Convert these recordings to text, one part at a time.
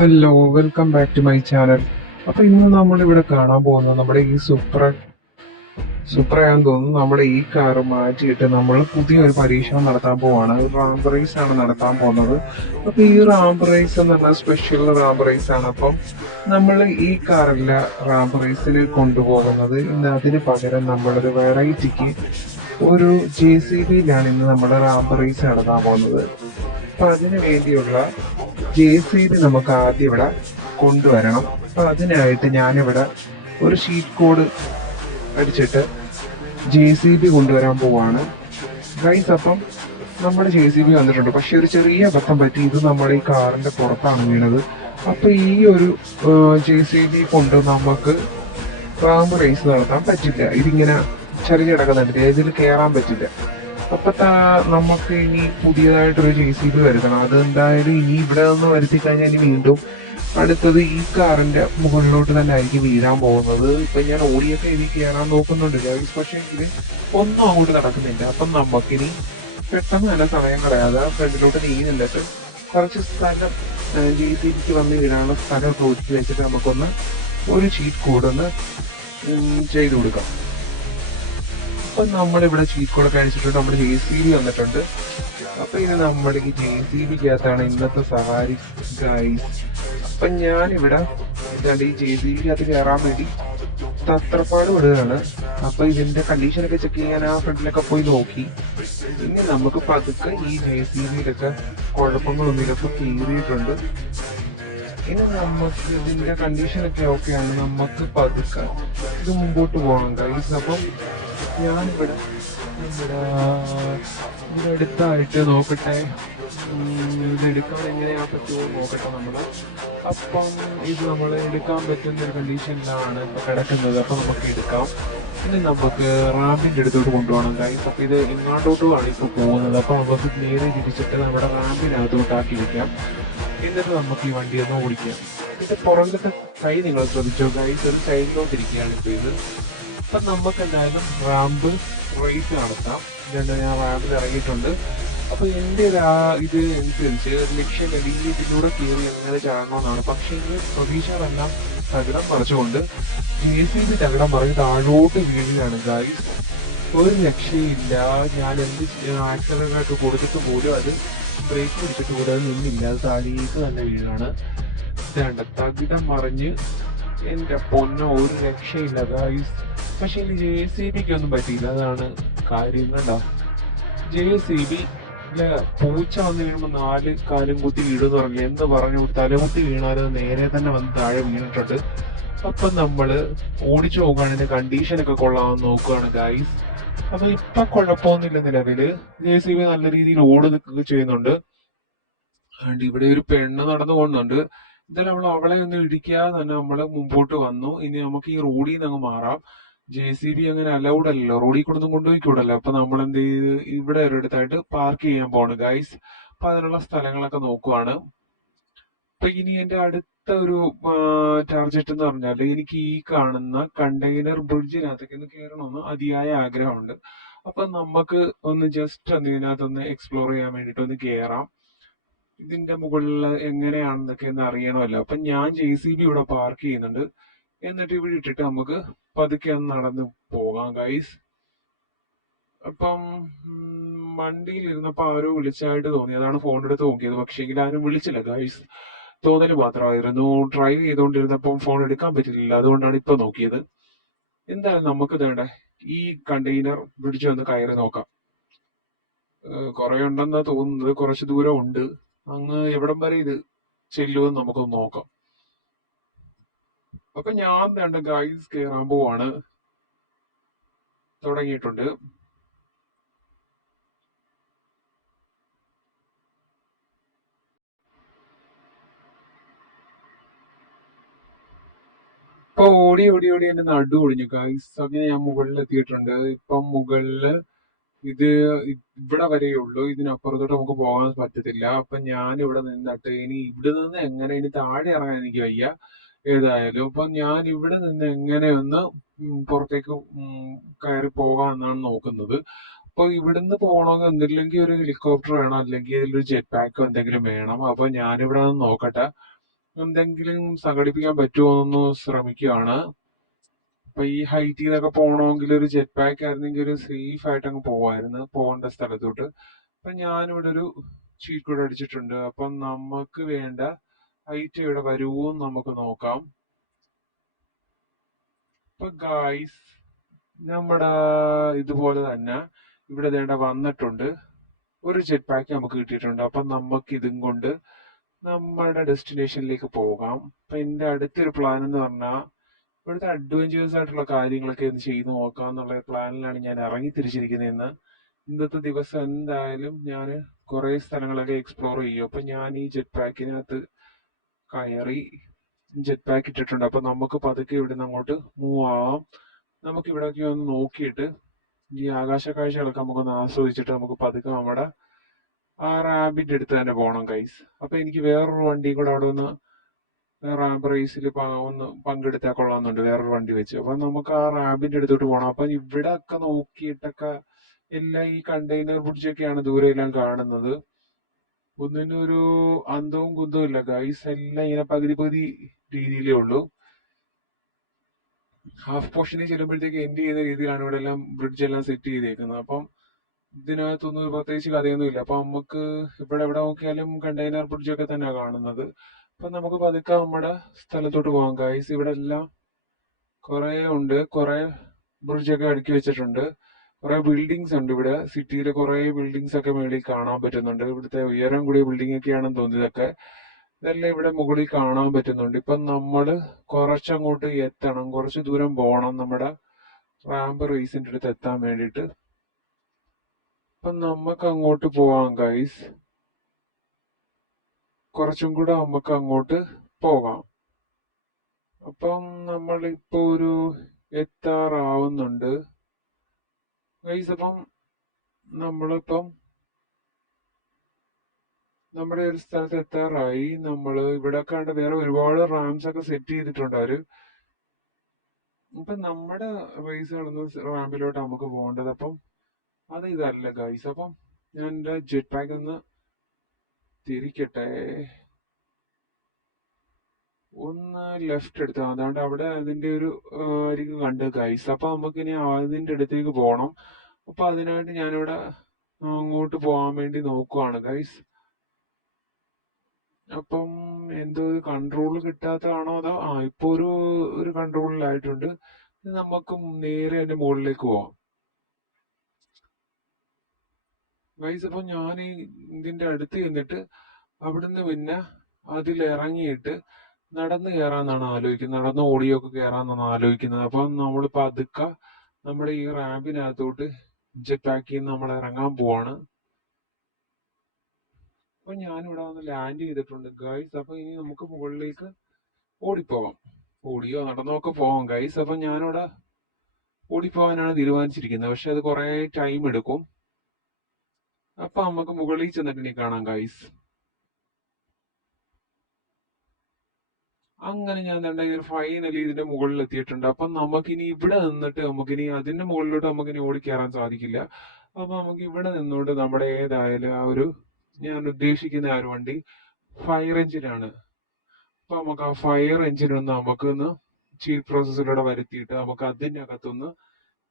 Hello, welcome back to my channel. അപ്പൊ ഇന്ന് നമ്മളിവിടെ കാണാൻ പോകുന്നത് നമ്മുടെ ഈ സൂപ്രയാന്ന് തോന്നുന്നു. നമ്മുടെ ഈ കാറ് മാറ്റിയിട്ട് നമ്മൾ പുതിയൊരു പരീക്ഷണം നടത്താൻ പോവാണ്. റാമ്പ് റേസ് ആണ് നടത്താൻ പോകുന്നത്. അപ്പൊ ഈ റാമ്പ് റേസ് എന്ന് പറഞ്ഞാൽ സ്പെഷ്യൽ റാമ്പ് റേസ് ആണ്. അപ്പം നമ്മൾ ഈ കാറല്ല റാമ്പ് റേസിൽ കൊണ്ടുപോകുന്നത്. ഇന്ന് അതിന് പകരം നമ്മളൊരു വെറൈറ്റിക്ക് ഒരു JCB-യിലാണ് ഇന്ന് നമ്മുടെ റാമ്പ് റേസ് നടത്താൻ പോകുന്നത്. അപ്പൊ അതിനു വേണ്ടിയുള്ള JCB നമുക്ക് ആദ്യം ഇവിടെ കൊണ്ടുവരണം. അപ്പൊ അതിനായിട്ട് ഞാനിവിടെ ഒരു ഷീറ്റ് കോഡ് അടിച്ചിട്ട് JCB കൊണ്ടുവരാൻ പോവാണ് ഗൈസ്. അപ്പം നമ്മുടെ JCB വന്നിട്ടുണ്ട്. പക്ഷെ ഒരു ചെറിയ അബദ്ധം പറ്റി. ഇത് നമ്മുടെ ഈ കാറിന്റെ പുറത്താണ് വീണത്. അപ്പൊ ഈ ഒരു JCB കൊണ്ട് നമുക്ക് റാമ്പ് റേസ് നടത്താൻ പറ്റില്ല. ഇതിങ്ങനെ ചെറിയ കിടക്കുന്നുണ്ട്, ഇതിൽ കയറാൻ പറ്റില്ല. അപ്പൊ നമുക്ക് ഇനി പുതിയതായിട്ടൊരു JCB വരുത്തണം. അത് എന്തായാലും ഇനി ഇവിടെ നിന്ന് വരുത്തി കഴിഞ്ഞാൽ ഇനി വീണ്ടും അടുത്തത് ഈ കാറിന്റെ മുകളിലോട്ട് തന്നെ ആയിരിക്കും വീഴാൻ പോകുന്നത്. ഇപ്പൊ ഞാൻ ഓടിയൊക്കെ ഇനി കയറാൻ നോക്കുന്നുണ്ട് ഗൈസ്, പക്ഷെ ഇതിന് ഒന്നും അങ്ങോട്ട് നടക്കുന്നില്ല. അപ്പം നമുക്കിനി പെട്ടെന്ന് തന്നെ സമയം കളയാതെ ഫ്രണ്ടിലോട്ട് നീങ്ങി നിന്നിട്ട് കുറച്ച് സ്ഥലം JCBക്ക് വന്ന് വീഴാനുള്ള സ്ഥലമൊക്കെ ഒതുക്കി വെച്ചിട്ട് നമുക്കൊന്ന് ഒരു ചീറ്റ് കോഡ് ഒന്ന് ചെയ്തു കൊടുക്കാം. അപ്പൊ നമ്മളിവിടെ ചീറ്റ് കോഡ് കഴിച്ചിട്ടുണ്ട്. നമ്മുടെ JCB വന്നിട്ടുണ്ട്. അപ്പൊ ഇത് നമ്മുടെ ഈ JCBക്കകത്താണ് ഇന്നത്തെ സവാരി ഗൈസ്. അപ്പൊ ഞാനിവിടെ ഈ JCBക്കകത്ത് കയറാൻ വേണ്ടി തത്രപ്പാട് വിടുകയാണ്. അപ്പൊ ഇതിന്റെ കണ്ടീഷനൊക്കെ ചെക്ക് ചെയ്യാൻ ആ ഫ്രണ്ടിലൊക്കെ പോയി നോക്കി. ഇനി നമുക്ക് പതുക്കെ ഈ JCBയിലൊക്കെ കുഴപ്പങ്ങളൊന്നുമില്ലൊക്കെ കീറിയിട്ടുണ്ട്. ഇനി നമുക്ക് ഇതിന്റെ കണ്ടീഷനൊക്കെ ഓക്കെയാണ്. നമുക്ക് പതുക്കെ ഇത് മുമ്പോട്ട് പോകണം ഗൈസ്. അപ്പം ഞാനിവിടെ ഇവിടെ ഇവിടെ അടുത്തായിട്ട് നോക്കട്ടെ. ഇത് എടുക്കാൻ എങ്ങനെയാ പറ്റുമോ നോക്കട്ടെ നമ്മള്. അപ്പം ഇത് നമ്മൾ എടുക്കാൻ പറ്റുന്ന ഒരു കണ്ടീഷനിലാണ് ഇപ്പൊ കിടക്കുന്നത്. അപ്പൊ നമുക്ക് എടുക്കാം. ഇനി നമുക്ക് റാമ്പിന്റെ അടുത്തോട്ട് കൊണ്ടുപോകണം ഗൈസ്. അപ്പൊ ഇത് ഇങ്ങോട്ടോട്ടുമാണ് ഇപ്പൊ പോകുന്നത്. അപ്പൊ നമുക്ക് നേരെ തിരിച്ചിട്ട് നമ്മുടെ റാമ്പിനകത്തോട്ടാക്കി വെക്കാം. എന്നിട്ട് നമുക്ക് ഈ വണ്ടി ഒന്ന് ഓടിക്കാം. ഇതിന്റെ പുറകിലത്തെ കൈ നിങ്ങൾ ശ്രദ്ധിച്ചോ ഗൈസ്, ഒരു സൈഡിലോട്ടിരിക്കുകയാണ് ഇപ്പൊ ഇത്. അപ്പൊ നമുക്ക് എന്തായാലും റാമ്പ് റേസ് നടത്താം. ഞാൻ റാമ്പിൽ ഇറങ്ങിയിട്ടുണ്ട്. അപ്പൊ എന്റെ ഇത് അനുസരിച്ച് ലക്ഷ്യം ഇതിലൂടെ കയറി എങ്ങനെ ചാടണമെന്നാണ്. പക്ഷെ ഇത് പ്രതീക്ഷകളെല്ലാം തകിടം മറിച്ചുകൊണ്ട് JCB തകിടം മറിച്ച് താഴോട്ട് വീഴുകയാണ് ഗൈസ്. ഒരു രക്ഷയില്ല. ഞാൻ എന്ത് ആക്സിഡന്റ് കൊടുത്തിട്ട് പോലും അത് ബ്രേക്ക് പിടിച്ചിട്ട് കൂടെ അത് നിന്നില്ല. അത് താഴേക്ക് തന്നെ വീഴാണ്. ഇതാണ്ട് തകിടം മറിഞ്ഞ് എന്റെ പൊന്നോ, ഒരു രക്ഷയില്ല ഗൈസ്. പക്ഷെ ഇനി JCBക്ക് ഒന്നും പറ്റിയില്ല. അതാണ് കാര്യം കണ്ടോ. JCB പൂച്ച വന്ന് വീഴുമ്പോ നാല് കാലും കുത്തി വീഴുന്ന് പറഞ്ഞു. എന്ന് പറഞ്ഞു തലകുത്തി വീണാലും നേരെ തന്നെ വന്ന് താഴെ വീണിട്ടുണ്ട്. അപ്പൊ നമ്മള് ഓടിച്ചു നോക്കുകയാണെങ്കിൽ കണ്ടീഷനൊക്കെ കൊള്ളാമെന്ന് നോക്കുകയാണ് ഗൈസ്. അപ്പൊ ഇപ്പൊ കുഴപ്പമൊന്നുമില്ല നിലവില്. JCB നല്ല രീതിയിൽ ഓടുകയൊക്കെ ചെയ്യുന്നുണ്ട്. ആണ്ട് ഇവിടെ ഒരു പെണ്ണ് നടന്നു പോകുന്നുണ്ട്. എന്തായാലും നമ്മൾ അവളെ ഒന്ന് ഇടിക്കാതെ തന്നെ നമ്മള് മുമ്പോട്ട് വന്നു. ഇനി നമുക്ക് ഈ റോഡിൽ നിന്ന് അങ്ങ് മാറാം. JCB അങ്ങനെ അലൗഡ് അല്ലല്ലോ, റോഡിൽ കൂടെ ഒന്നും കൊണ്ടുപോയിക്കൂടല്ലോ. അപ്പൊ നമ്മൾ എന്ത് ചെയ്ത് ഇവിടെ ഒരിടത്തായിട്ട് പാർക്ക് ചെയ്യാൻ പോവാണ് ഗൈസ്. അപ്പൊ അതിനുള്ള സ്ഥലങ്ങളൊക്കെ നോക്കുവാണ്. അപ്പൊ ഇനി എന്റെ അടുത്ത ഒരു ടാർജറ്റ് എന്ന് പറഞ്ഞാല് എനിക്ക് ഈ കാണുന്ന കണ്ടെയ്നർ ബ്രിഡ്ജിനകത്തേക്ക് ഒന്ന് കയറണമെന്ന് അതിയായ ആഗ്രഹമുണ്ട്. അപ്പൊ നമുക്ക് ഒന്ന് ജസ്റ്റ് ഒന്ന് ഇതിനകത്തൊന്ന് എക്സ്പ്ലോർ ചെയ്യാൻ വേണ്ടിട്ട് ഒന്ന് കയറാം. ഇതിന്റെ മുകളിൽ എങ്ങനെയാണെന്നൊക്കെ ഒന്ന് അറിയണമല്ലോ. അപ്പൊ ഞാൻ JCB ഇവിടെ പാർക്ക് ചെയ്യുന്നുണ്ട്. എന്നിട്ട് ഇവിടെ ഇട്ടിട്ട് നമുക്ക് പതുക്കെ ഒന്ന് നടന്ന് പോകാം ഗൈസ്. അപ്പം വണ്ടിയിൽ ഇരുന്നപ്പോ ആരോ വിളിച്ചായിട്ട് തോന്നി. അതാണ് ഫോൺ എടുത്ത് നോക്കിയത്. പക്ഷേങ്കിൽ ആരും വിളിച്ചില്ല ഗൈസ്. തോന്നല് മാത്രമായിരുന്നു. ഡ്രൈവ് ചെയ്തുകൊണ്ടിരുന്നപ്പം ഫോൺ എടുക്കാൻ പറ്റില്ല. അതുകൊണ്ടാണ് ഇപ്പൊ നോക്കിയത്. എന്തായാലും നമുക്ക് വേണ്ടേ ഈ കണ്ടെയ്നർ ബ്രിഡ്ജ് ഒന്ന് കയറി നോക്കാം. കുറെ ഉണ്ടെന്നാ തോന്നുന്നത്. കുറച്ച് ദൂരം ഉണ്ട്. അങ്ങ് എവിടം വരെ ഇത് ചെല്ലുമെന്ന് നമുക്കൊന്ന് നോക്കാം. അപ്പൊ ഞാൻ വേണ്ട ഗൈസ് കയറാൻ പോവാണ്. തുടങ്ങിയിട്ടുണ്ട്. ഇപ്പൊ ഓടി ഓടി ഓടി എന്റെ നടു ഒടിഞ്ഞു ഗൈസ്. അങ്ങനെ ഞാൻ മുകളിൽ എത്തിയിട്ടുണ്ട്. ഇപ്പം മുകളില് ഇത് ഇവിടെ വരെയേ ഉള്ളൂ. ഇതിനപ്പുറത്തോട്ട് നമുക്ക് പോകാൻ പറ്റത്തില്ല. അപ്പൊ ഞാൻ ഇവിടെ നിന്നിട്ട് ഇനി ഇവിടെ നിന്ന് എങ്ങനെ ഇനി താഴെ ഇറങ്ങാൻ എനിക്ക് വയ്യ ഏതായാലും. അപ്പൊ ഞാൻ ഇവിടെ നിന്ന് എങ്ങനെ ഒന്ന് പുറത്തേക്ക് കയറി പോകാമെന്നാണ് നോക്കുന്നത്. അപ്പൊ ഇവിടുന്ന് പോകണമെങ്കിൽ ഒന്നില്ലെങ്കിൽ ഒരു ഹെലികോപ്റ്റർ വേണം, അല്ലെങ്കിൽ ഒരു ജെറ്റ് പാക്കോ എന്തെങ്കിലും വേണം. അപ്പൊ ഞാനിവിടെ നിന്ന് നോക്കട്ടെ. എന്തെങ്കിലും സംഘടിപ്പിക്കാൻ പറ്റുമോ എന്ന് ശ്രമിക്കുകയാണ്. അപ്പൊ ഈ ഹൈറ്റിൽ നിന്നൊക്കെ പോകണമെങ്കിൽ ഒരു ജെറ്റ് പാക്ക് ആയിരുന്നെങ്കിൽ ഒരു സേഫ് ആയിട്ട് അങ്ങ് പോവായിരുന്നു പോകേണ്ട സ്ഥലത്തോട്ട്. അപ്പൊ ഞാനിവിടെ ഒരു ചീറ്റ് കോഡ് അടിച്ചിട്ടുണ്ട്. അപ്പം നമുക്ക് വേണ്ട ഹൈറ്റ് ഇവിടെ വരുമോ എന്ന് നമുക്ക് നോക്കാം. അപ്പൊ ഗായ്സ്, നമ്മുടെ ഇതുപോലെ തന്നെ ഇവിടെ വേണ്ട വന്നിട്ടുണ്ട്. ഒരു ജെറ്റ് പാക്ക് നമുക്ക് കിട്ടിയിട്ടുണ്ട്. അപ്പം നമുക്ക് ഇതും കൊണ്ട് നമ്മുടെ ഡെസ്റ്റിനേഷനിലേക്ക് പോകാം. അപ്പൊ എന്റെ അടുത്തൊരു പ്ലാൻ എന്ന് പറഞ്ഞാൽ ഇവിടുത്തെ അഡ്വഞ്ചേഴ്സ് ആയിട്ടുള്ള കാര്യങ്ങളൊക്കെ ഒന്ന് ചെയ്തു നോക്കാം എന്നുള്ള പ്ലാനിലാണ് ഞാൻ ഇറങ്ങി തിരിച്ചിരിക്കുന്നത്. ഇന്നത്തെ ദിവസം എന്തായാലും ഞാൻ കുറെ സ്ഥലങ്ങളൊക്കെ എക്സ്പ്ലോർ ചെയ്യും. അപ്പൊ ഞാൻ ഈ ജെറ്റ് പാക്കിനകത്ത് കയറി ജെറ്റ് പാക്ക് ഇട്ടിട്ടുണ്ട്. അപ്പൊ നമുക്ക് പതുക്കെ ഇവിടുന്ന് അങ്ങോട്ട് മൂവ് ആവാം. നമുക്ക് ഇവിടെയൊക്കെ ഒന്ന് നോക്കിയിട്ട് ഈ ആകാശ കാഴ്ചകളൊക്കെ നമുക്കൊന്ന് ആസ്വദിച്ചിട്ട് നമുക്ക് പതുക്കെ നമ്മുടെ ആ റാബിന്റെ അടുത്ത് തന്നെ പോകണം ഗൈസ്. അപ്പൊ എനിക്ക് വേറൊരു വണ്ടിയും കൂടെ അവിടെ ഒന്ന് റാമ്പ് റേസിൽ ഒന്ന് പങ്കെടുത്താൽ കൊള്ളാമെന്നുണ്ട് വേറൊരു വണ്ടി വെച്ച്. അപ്പൊ നമുക്ക് ആ റാബിന്റെ അടുത്തോട്ട് പോകണം. അപ്പൊ ഇവിടെ ഒക്കെ നോക്കിയിട്ടൊക്കെ എല്ലാം ഈ കണ്ടെയ്നർ ബ്രിഡ്ജൊക്കെയാണ് ദൂരെ എല്ലാം കാണുന്നത്. ഒന്നിനും ഒരു അന്തവും കുന്തവും ഇല്ല ഗൈസ്. എല്ലാം ഇങ്ങനെ പകുതി പകുതി രീതിയിലേ ഉള്ളൂ. ഹാഫ് പോർഷനിൽ ചെല്ലുമ്പോഴത്തേക്ക് എൻഡ് ചെയ്യുന്ന രീതിയിലാണ് ഇവിടെ എല്ലാം ബ്രിഡ്ജ് എല്ലാം സെറ്റ് ചെയ്തേക്കുന്നത്. അപ്പം ഇതിനകത്തൊന്നും പ്രത്യേകിച്ച് കഥയൊന്നും ഇല്ല. അപ്പൊ നമുക്ക് ഇവിടെ എവിടെ നോക്കിയാലും കണ്ടെയ്നർ ബ്രിഡ്ജൊക്കെ തന്നെ കാണുന്നത്. അപ്പൊ നമുക്ക് പതുക്കെ നമ്മുടെ സ്ഥലത്തോട്ട് പോകാം ഗൈസ്. ഇവിടെ എല്ലാം കുറെ ഉണ്ട്, കുറെ ബ്രിഡ്ജൊക്കെ അടുക്കി വെച്ചിട്ടുണ്ട്. കുറെ ബിൽഡിങ്സ് ഉണ്ട് ഇവിടെ. സിറ്റിയിലെ കുറെ ബിൽഡിങ്സ് ഒക്കെ മുകളിൽ കാണാൻ പറ്റുന്നുണ്ട്. ഇവിടുത്തെ ഉയരം കൂടിയ ബിൽഡിംഗ് ഒക്കെയാണെന്ന് തോന്നുന്നു ഇതൊക്കെ. ഇതെല്ലാം ഇവിടെ മുകളിൽ കാണാൻ പറ്റുന്നുണ്ട്. ഇപ്പൊ നമ്മള് കുറച്ചങ്ങോട്ട് എത്തണം, കുറച്ച് ദൂരം പോകണം നമ്മുടെ റാമ്പ് റേസിന്റെ അടുത്ത് എത്താൻ വേണ്ടിയിട്ട്. അപ്പൊ നമുക്ക് അങ്ങോട്ട് പോവാം ഗൈസ്. കുറച്ചും കൂടെ നമുക്ക് അങ്ങോട്ട് പോകാം. അപ്പം നമ്മളിപ്പോ ഒരു എത്താറാവുന്നുണ്ട് ഗൈസ്. അപ്പം നമ്മളിപ്പം നമ്മുടെ ഒരു സ്ഥലത്ത് എത്താറായി. നമ്മള് ഇവിടെ കണ്ട് വേറെ ഒരുപാട് റാംസ് ഒക്കെ സെറ്റ് ചെയ്തിട്ടുണ്ട് അവര്. അപ്പൊ നമ്മുടെ റേസ് നടന്ന റാമ്പിലോട്ട് നമുക്ക് പോകേണ്ടത്. അപ്പം അത് ഇതല്ല ഗൈസ്. അപ്പം ഞാൻ എന്റെ ജെറ്റ് പാക്ക് ഒന്ന് തിരിക്കട്ടെ. ഒന്ന് ലെഫ്റ്റ് എടുത്തു, അതാണ്ട് അവിടെ അതിന്റെ ഒരു അരികു കണ്ട് ഗൈസ്. അപ്പൊ നമുക്ക് ഇനി അതിന്റെ അടുത്തേക്ക് പോകണം. അപ്പൊ അതിനായിട്ട് ഞാനിവിടെ അങ്ങോട്ട് പോകാൻ വേണ്ടി നോക്കുവാണ് ഗൈസ്. അപ്പം എന്തോ ഒരു കൺട്രോൾ കിട്ടാത്തതാണോ അതോ ഇപ്പൊ ഒരു കൺട്രോളിലായിട്ടുണ്ട്. നമുക്ക് നേരെ അതിന്റെ മുകളിലേക്ക് പോവാം ഗൈസ്. അപ്പൊ ഞാൻ ഇതിന്റെ അടുത്ത് ചെന്നിട്ട് അവിടുന്ന് പിന്നെ അതിലിറങ്ങിയിട്ട് നടന്ന് കയറാന്നാണ് ആലോചിക്കുന്നത്. നടന്ന് ഓടിയൊക്കെ കയറാന്നാണ് ആലോചിക്കുന്നത്. അപ്പം നമ്മൾ പതുക്കെ നമ്മുടെ ഈ റാമ്പിനകത്തോട്ട് ജെറ്റ് പാക്കിൽ നിന്ന് നമ്മൾ ഇറങ്ങാൻ പോവാണ്. അപ്പൊ ഞാനിവിടെ വന്ന് ലാൻഡ് ചെയ്തിട്ടുണ്ട് ഗൈസ്. അപ്പൊ ഇനി നമുക്ക് മുകളിലേക്ക് ഓടിപ്പോവാം. ഓടിയോ നടന്നോ ഒക്കെ പോവാം ഗൈസ്. അപ്പൊ ഞാനിവിടെ ഓടിപ്പോവാനാണ് തീരുമാനിച്ചിരിക്കുന്നത്. പക്ഷെ അത് കുറെ ടൈം എടുക്കും. അപ്പൊ നമുക്ക് മുകളിൽ ചെന്നിട്ട് ഇനി കാണാം ഗൈസ്. അങ്ങനെ ഞാൻ തന്നെ ഫൈനലി ഇതിന്റെ മുകളിൽ എത്തിയിട്ടുണ്ട്. അപ്പൊ നമുക്കിനി ഇവിടെ നിന്നിട്ട് നമുക്കിനി അതിന്റെ മുകളിലോട്ട് നമുക്കിനി ഓടിക്കയറാൻ സാധിക്കില്ല. അപ്പൊ നമുക്ക് ഇവിടെ നിന്നുകൊണ്ട് നമ്മുടെ ഏതായാലും ആ ഒരു ഞാൻ ഉദ്ദേശിക്കുന്ന ആ ഒരു വണ്ടി ഫയർ എഞ്ചിനാണ്. അപ്പൊ നമുക്ക് ആ ഫയർ എഞ്ചിൻ ഒന്ന് നമുക്കൊന്ന് ചീറ്റ് പ്രോസസ്സിലൂടെ വരുത്തിയിട്ട് നമുക്ക് അതിന്റെ അകത്തുനിന്ന്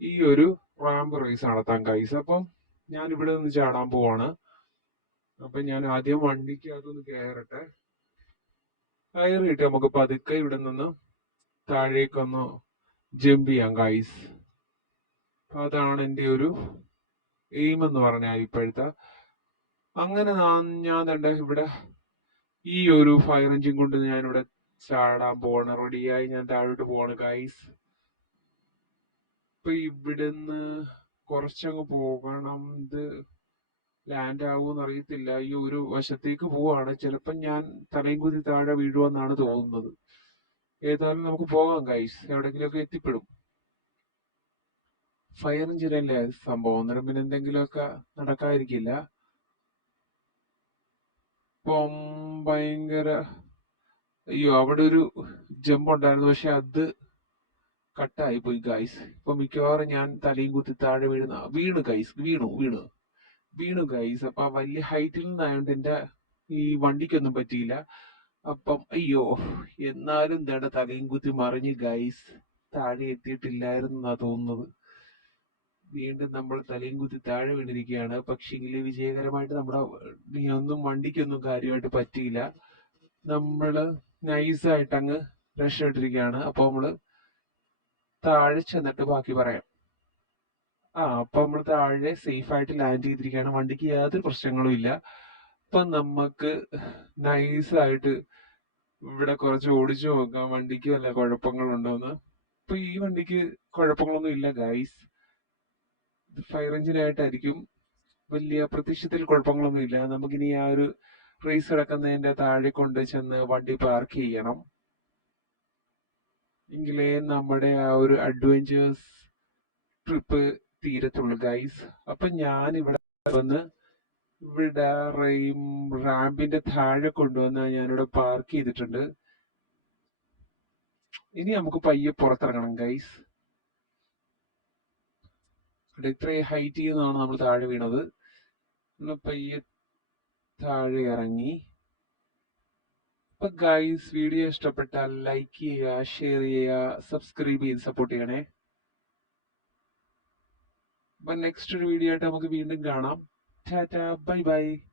ഈ ഒരു റാമ്പ് റേസ് നടത്താം ഗൈസ്. അപ്പം ഞാൻ ഇവിടെ നിന്ന് ചാടാൻ പോവാണ്. അപ്പൊ ഞാൻ ആദ്യം വണ്ടിക്ക് അതൊന്ന് കയറട്ടെ. കയറിയിട്ട് നമുക്ക് പതുക്കെ ഇവിടെ നിന്ന് താഴേക്കൊന്ന് ജമ്പ് ചെയ്യാം ഗൈസ്. അതാണ് എൻ്റെ ഒരു എയിം എന്ന് പറഞ്ഞാൽ ഇപ്പോഴത്തെ. അങ്ങനെ ഞാൻ തന്നെ ഇവിടെ ഈ ഒരു ഫയർ എഞ്ചിൻ കൊണ്ട് ഞാനിവിടെ ചാടാൻ പോവാണ്. റെഡിയായി ഞാൻ താഴോട്ട് പോവാണ് ഗൈസ്. ഇപ്പൊ ഇവിടുന്ന് കുറച്ചങ്ങ് പോകണം. ഇത് ലാൻഡ് ആവുമെന്ന് അറിയത്തില്ല. ഈ ഒരു വശത്തേക്ക് പോവാണ്. ചിലപ്പോൾ ഞാൻ തലയും കുത്തി താഴെ വീഴുമെന്നാണ് തോന്നുന്നത്. ഏതായാലും നമുക്ക് പോകാം ഗൈസ്. എവിടെയെങ്കിലുമൊക്കെ എത്തിപ്പെടും. ഫയർ എഞ്ചിനല്ലേ സംഭവം, അന്നേരം പിന്നെ എന്തെങ്കിലുമൊക്കെ നടക്കാതിരിക്കില്ല. ഇപ്പം ഭയങ്കര അയ്യോ, അവിടെ ഒരു ജമ്പ് ഉണ്ടായിരുന്നു, പക്ഷെ അത് കട്ടായി പോയി ഗൈസ്. ഇപ്പൊ മിക്കവാറും ഞാൻ തലയും കുത്തി താഴെ വീണു ഗൈസ്. വീണു ഗൈസ്. അപ്പൊ വലിയ ഹൈറ്റിൽ നിന്നായോണ്ട് എന്റെ ഈ വണ്ടിക്കൊന്നും പറ്റിയില്ല. അപ്പം അയ്യോ, എന്നാലും വേണ്ട തലയും കുത്തി മറിഞ്ഞ് ഗൈസ്. താഴെ എത്തിയിട്ടില്ലായിരുന്നാ തോന്നുന്നത്. വീണ്ടും നമ്മൾ തലയും കുത്തി താഴെ വീണിരിക്കുകയാണ്. പക്ഷെങ്കിൽ വിജയകരമായിട്ട് നമ്മുടെ ഒന്നും വണ്ടിക്കൊന്നും കാര്യമായിട്ട് പറ്റിയില്ല. നമ്മള് നൈസായിട്ട് അങ്ങ് രക്ഷപ്പെട്ടിരിക്കുകയാണ്. അപ്പൊ നമ്മള് താഴെ ചെന്നിട്ട് ബാക്കി പറയാം. അപ്പൊ നമ്മൾ താഴെ സേഫ് ആയിട്ട് ലാൻഡ് ചെയ്തിരിക്കുകയാണ്. വണ്ടിക്ക് യാതൊരു പ്രശ്നങ്ങളും ഇല്ല. അപ്പൊ നമുക്ക് നൈസായിട്ട് ഇവിടെ കുറച്ച് ഓടിച്ചു നോക്കാം വണ്ടിക്ക് വല്ല കുഴപ്പങ്ങളുണ്ടോന്ന്. ഇപ്പൊ ഈ വണ്ടിക്ക് കുഴപ്പങ്ങളൊന്നും ഇല്ല ഗൈസ്. ഫയർ എഞ്ചിനായിട്ടായിരിക്കും. വലിയ പ്രത്യക്ഷത്തിൽ കുഴപ്പങ്ങളൊന്നും ഇല്ല. നമുക്കിനി ആ ഒരു റേസ് നടക്കുന്നതിന്റെ താഴെ കൊണ്ട് ചെന്ന് വണ്ടി പാർക്ക് ചെയ്യണം. എങ്കിലേ നമ്മുടെ ആ ഒരു അഡ്വഞ്ചേഴ്സ് ട്രിപ്പ് തീരത്തുള്ളൂ ഗൈസ്. അപ്പൊ ഞാൻ ഇവിടെ വന്ന് ഇവിടെ റാമ്പിന്റെ താഴെ കൊണ്ടുവന്ന് ഞാനിവിടെ പാർക്ക് ചെയ്തിട്ടുണ്ട്. ഇനി നമുക്ക് പയ്യെ പുറത്തിറങ്ങണം ഗൈസ്. ഇവിടെ ഇത്രയും ഹൈറ്റ് ചെയ്യുന്നതാണ് നമ്മൾ താഴെ വീണത്. നമ്മൾ പയ്യെ താഴെ ഇറങ്ങി. അപ്പൊ ഗൈസ്, വീഡിയോ ഇഷ്ടപ്പെട്ടാൽ ലൈക്ക് ചെയ്യുക, ഷെയർ ചെയ്യുക, സബ്സ്ക്രൈബ് ചെയ്ത് സപ്പോർട്ട് ചെയ്യണേ. അപ്പൊ നെക്സ്റ്റ് ഒരു വീഡിയോ ആയിട്ട് നമുക്ക് വീണ്ടും കാണാം. Tata, bye bye.